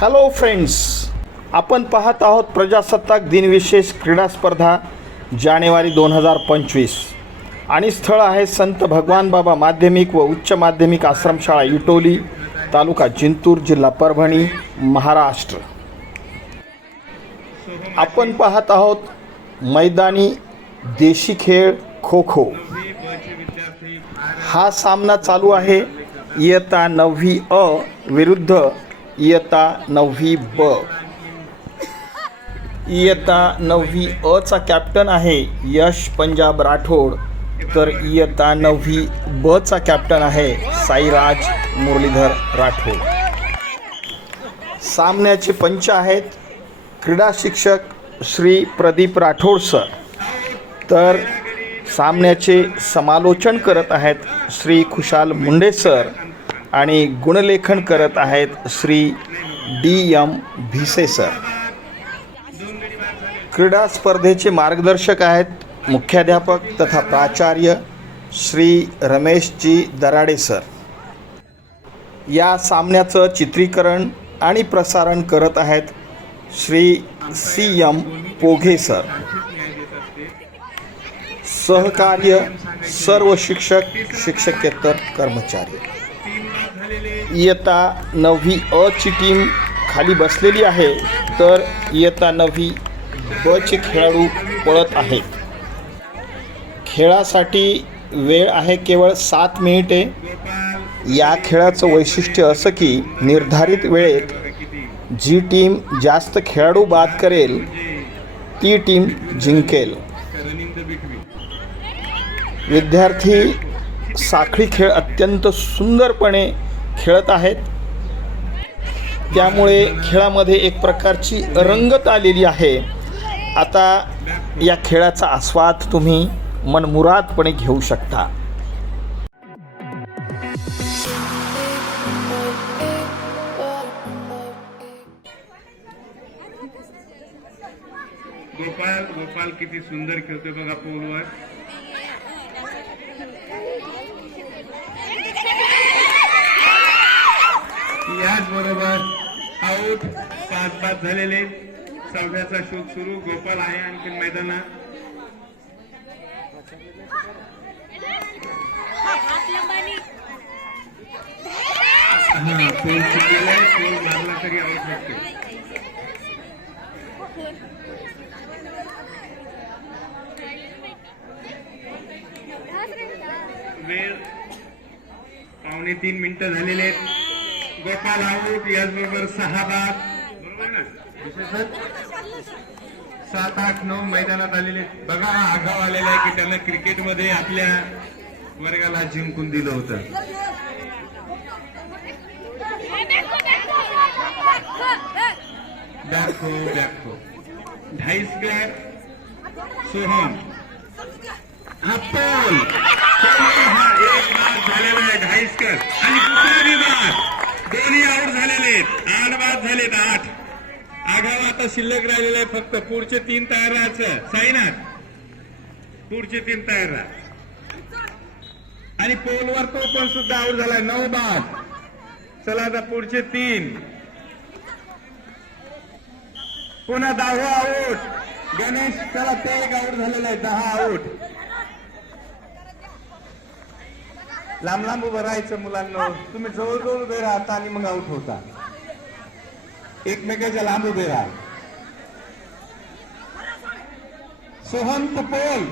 Hello friends आपण पाहत आहोत प्रजासत्ताक दिनविशेष क्रीडा स्पर्धा जानेवारी दोन हजार पंचवीस. आणि स्थळ आहे संत भगवान बाबा माध्यमिक व उच्च माध्यमिक आश्रमशाळा इटोली तालुका जिंतूर जिल्हा परभणी महाराष्ट्र. आपण पाहत आहोत मैदानी देशी खेळ खो खो हा सामना चालू आहे. इयत्ता नववी अ विरुद्ध इयत्ता नववी ब. इयत्ता नववी अचा कॅप्टन आहे यश पंजाब राठोड. तर इयत्ता नववी बचा कॅप्टन आहे साईराज मुरलीधर राठोड. सामन्याचे पंच आहेत क्रीडा शिक्षक श्री प्रदीप राठोड सर. तर सामन्याचे समालोचन करत आहेत श्री खुशाल मुंडे सर. आणि गुणलेखन करत आहेत Shri D M Bhise sir. क्रीडा स्पर्धेचे मार्गदर्शक आहेत मुख्याध्यापक तथा प्राचार्य श्री रमेशजी दराडे सर. या सामन्याचं चित्रीकरण आणि प्रसारण करत आहेत Shri C M Poghe sir. सहकार्य सर्व शिक्षक शिक्षकेतर कर्मचारी. इयत्ता नववी अ ची टीम खाली बसलेली आहे तर इयत्ता नववी ब चे खेळाडू पळत आहे. खेळासाठी वेळ आहे केवळ सात मिनिटे. या खेळाचं वैशिष्ट्य असं की निर्धारित वेळेत जी टीम जास्त खेळाडू बाद करेल ती टीम जिंकेल. विद्यार्थी साखळी खेळ अत्यंत सुंदरपणे खेळत आहेत. त्यामुळे खेळामध्ये एक प्रकारची रंगत आलेली आहे. आता या खेळाचा आस्वाद तुम्ही मनमुरादपणे घेऊ शकता. गोपाल गोपाल किती सुंदर खेळतोय बघा पोलवर याच बरोबर आऊट पाच पाच झालेले. सहाव्याचा शोध सुरू. गोपाल आहे आणखी मैदानात. हा पोल चुकलेला आहे. पोल मारला तरी आऊट भेटते वेळ पावणे तीन मिनिटं झालेले आहेत. गोपाल आऊट याचबरोबर सहा बाद. सात आठ नऊ मैदानात आलेले बघा हा आगाव आलेला आहे की त्यानं क्रिकेटमध्ये आपल्या वर्गाला जिंकून दिलं होतं. बॅको बॅको ढाई स्क्वेअर सोहम हा पोल हा एक बाद झालेला आहे. ढाई स्क्वेअर आणि दुसरा विभाग. दोन्ही आउट झालेले आहेत. आठ बाद झालेत आठ. आगाव आता शिल्लक राहिलेले आहे फक्त. पुढचे तीन तयार राहायचं. साईनाथ. पुढचे तीन तयार राहा. आणि पोलवर तो पण सुद्धा आऊट झालाय. नऊ बाद. चला आता पुढचे तीन. पुन्हा दहावा आऊट गणेश चला ते एक आऊट झालेला आहे. दहा आऊट लांब लांब उभं राहायचं मुलांना. तुम्ही जवळजवळ उभे राहता आणि मग आऊट होता. एकमेकाच्या लांब उभे राहा सोहम तो पोल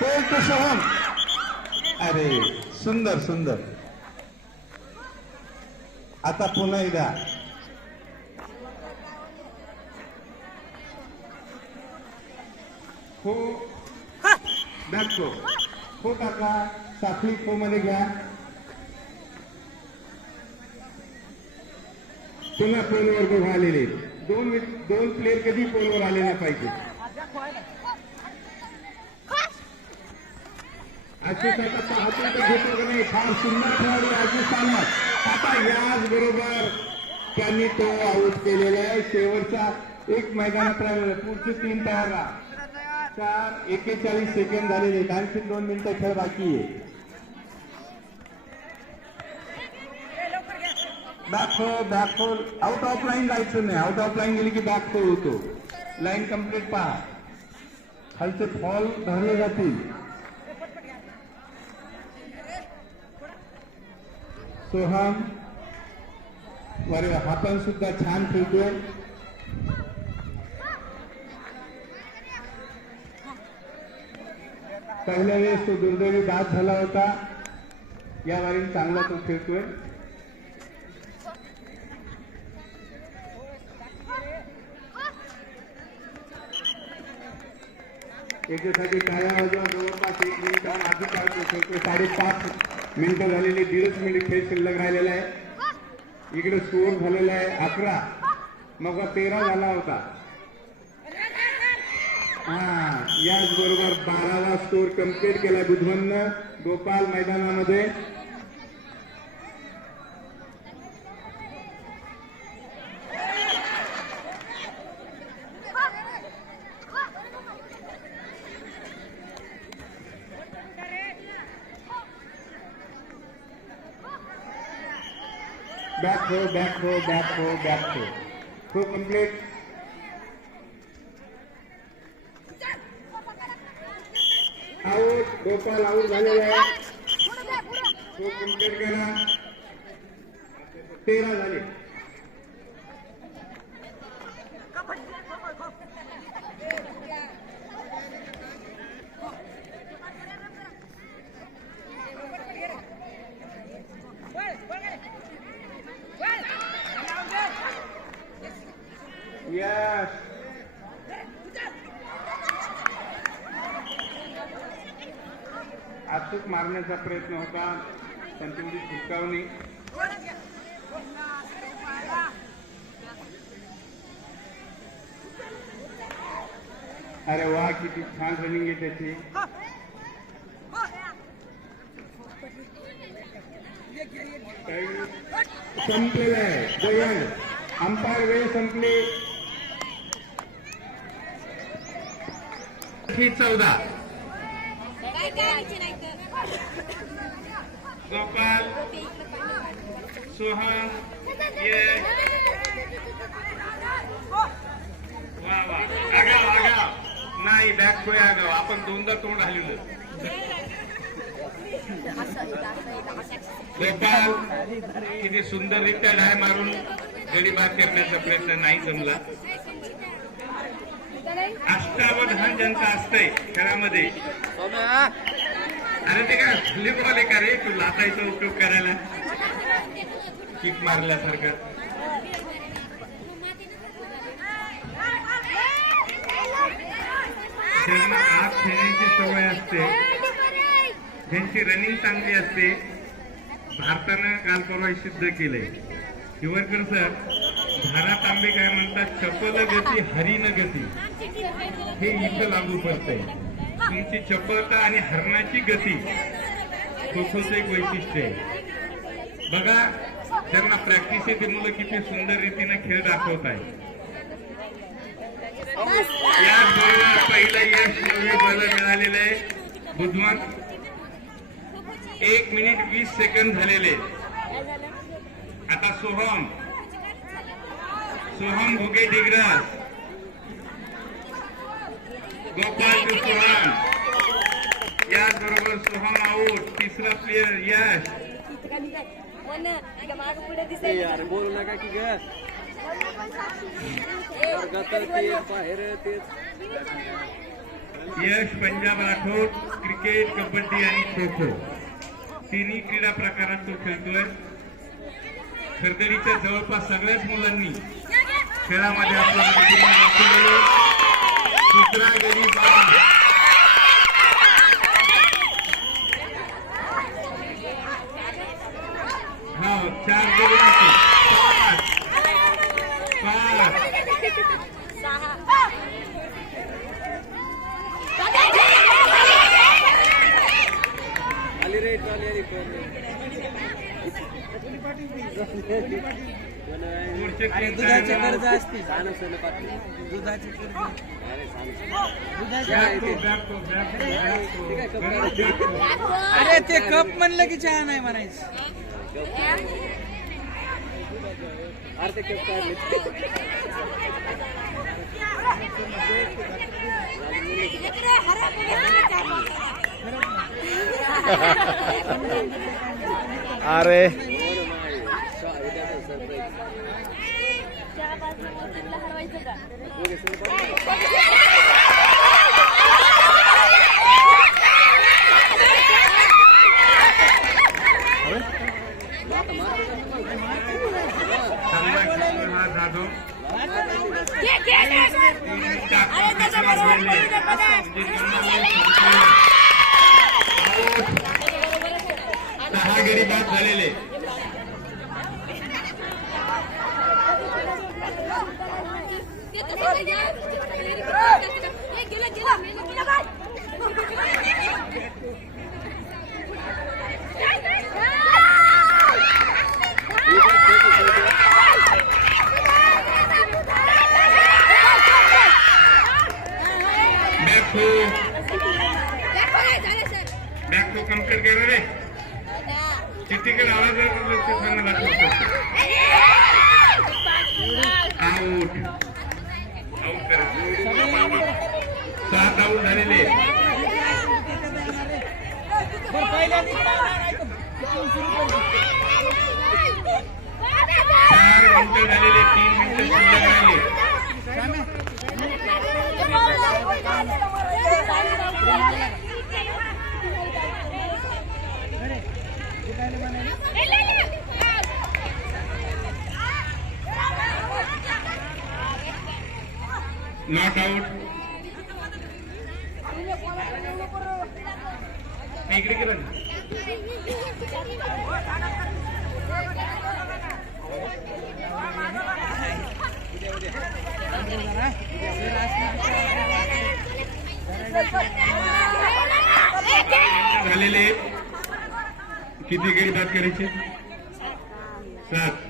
पोल तो सोहम अरे, सुंदर सुंदर। आता पुन्हा एकदा हो दाखव हो काका साखळी खो मध्ये घ्या पुन्हा फोनवर दोघं आलेले. दोन दोन प्लेअर कधी फोनवर आले नाही पाहिजे. आशिष आता पाहतो तर घेतो का नाही? फार सुंदर खेळाडू आशिष सामत आता याच बरोबर त्यांनी तो आऊट केलेला आहे. शेवटचा एक मैदानात राहिलेला पुढचे तीन तयार राहा. चार एकेचाळीस सेकंड झालेले आहेत. आणखी दोन मिनिटं खेळ बाकी आहे. Back four back four out of line जायचं नाही आउट ऑफ लाईन गेली की बॅक फोर होतो लाईन कंप्लीट पहा खालचे फॉल धरले जातील सोहम वर हातान सुद्धा छान खेळतोय पहिल्या वेळेस तो दुर्दैवी बाद झाला होता। या वारीने चांगला तो खेळतोय याच्यासाठी टाळ्या वाजवा जवळपास एक मिनिटाहून आधी पाच साडेपाच मिनिटं झालेली दीडच मिनिट खेळ शिल्लक राहिलेला आहे. इकडे स्कोर झालेला आहे. अकरा. मग तेरा झाला होता. हा याचबरोबर बारावा स्कोर कंप्लीट केला बुधवन्न गोपाल मैदानामध्ये. बॅक हो बॅक हो बॅक हो बॅक हो हो कंप्लीट आऊट गोपाल आऊट झालेला आहे तो कंप्लीट केला तेरा झाले Yes. अचूक मारण्याचा प्रयत्न होता. पण तेवढी चुकावणी अरे वा किती छान रनिंग आहे त्याची. संपलेलं आहे. अंपायर वेळ संपली. चौदा गोपाल वा वा. आगाव आगाव. नाही बॅक खोय आगाव. आपण दोनदा तोंड हलवलं. गोपाल किती सुंदररित्या डाय मारून गडी बाद करण्याचा प्रयत्न नाही जमला. अष्टावधान ज्यांचं असतंय खेळामध्ये. अरे ते काय व्हॉलीबॉल आहे का रे? तू लाटायचा उपयोग करायला. किक मारल्यासारखं. ज्यांना आत खेळण्याची सवय असते ज्यांची रनिंग चांगली असते भारतानं काल परवा सिद्ध केलंय. हिवरकर सर धारा तांबे काय म्हणतात? चपल गती हरिण गती हे इथं लागू पडतंय. तुमची चपलता आणि हरणाची गती. खोखोचं एक वैशिष्ट्य आहे. बघा त्यांना प्रॅक्टिस येते मुलं किती सुंदर रीतीने खेळ दाखवत आहे याच बरोबर पहिलं यश नवे मिळालेलं आहे. बुधवार एक मिनिट वीस सेकंद झालेले. आता सोहम सोहम भुगे डिग्रस गोपाल टू याचबरोबर सोहम आऊट तिसरा प्लेयर यश. यार बोलू नका की ग बाहेर यश पंजाब राठोड क्रिकेट कबड्डी आणि खो खो. तिन्ही क्रीडा प्रकारात तो खेळतोय खरदडीच्या जवळपास सगळ्याच मुलांनी खेळामध्ये आपलं प्रतिभा दाखवलेलं आहे. दुसरा गडी बाद. हो चार गडी बाकी. पाच पाच सहा आली रे चालू आली पुढचे दुधाचे कर्ज असतील. दुधाचे अरे ते कप म्हणलं की चहा नाही म्हणायचं. अरे. सहा गिरी बाद झालेले. not out इकडे किरण झालेले किती काही दात करायचे? सात.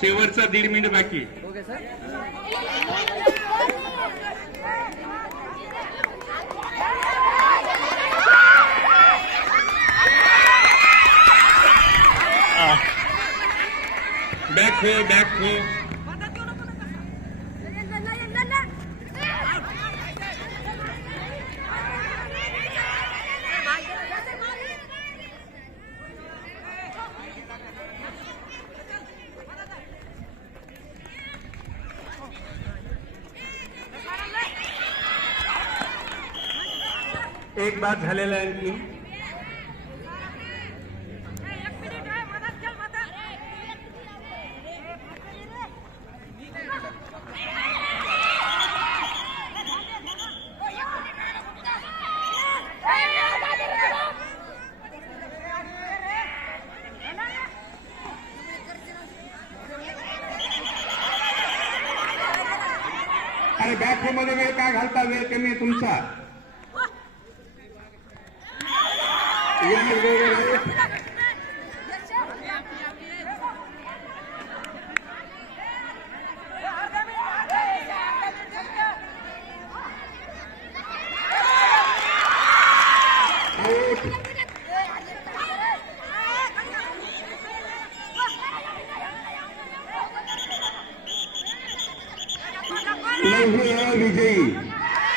शेवटचा दीड मिनिट बाकी. बॅक हो बॅक हो. एक बात झालेलं आणखी अरे बॅकमध्ये वेळ का घालता वेळ कमी तुमचा? विजयी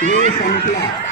हे संपला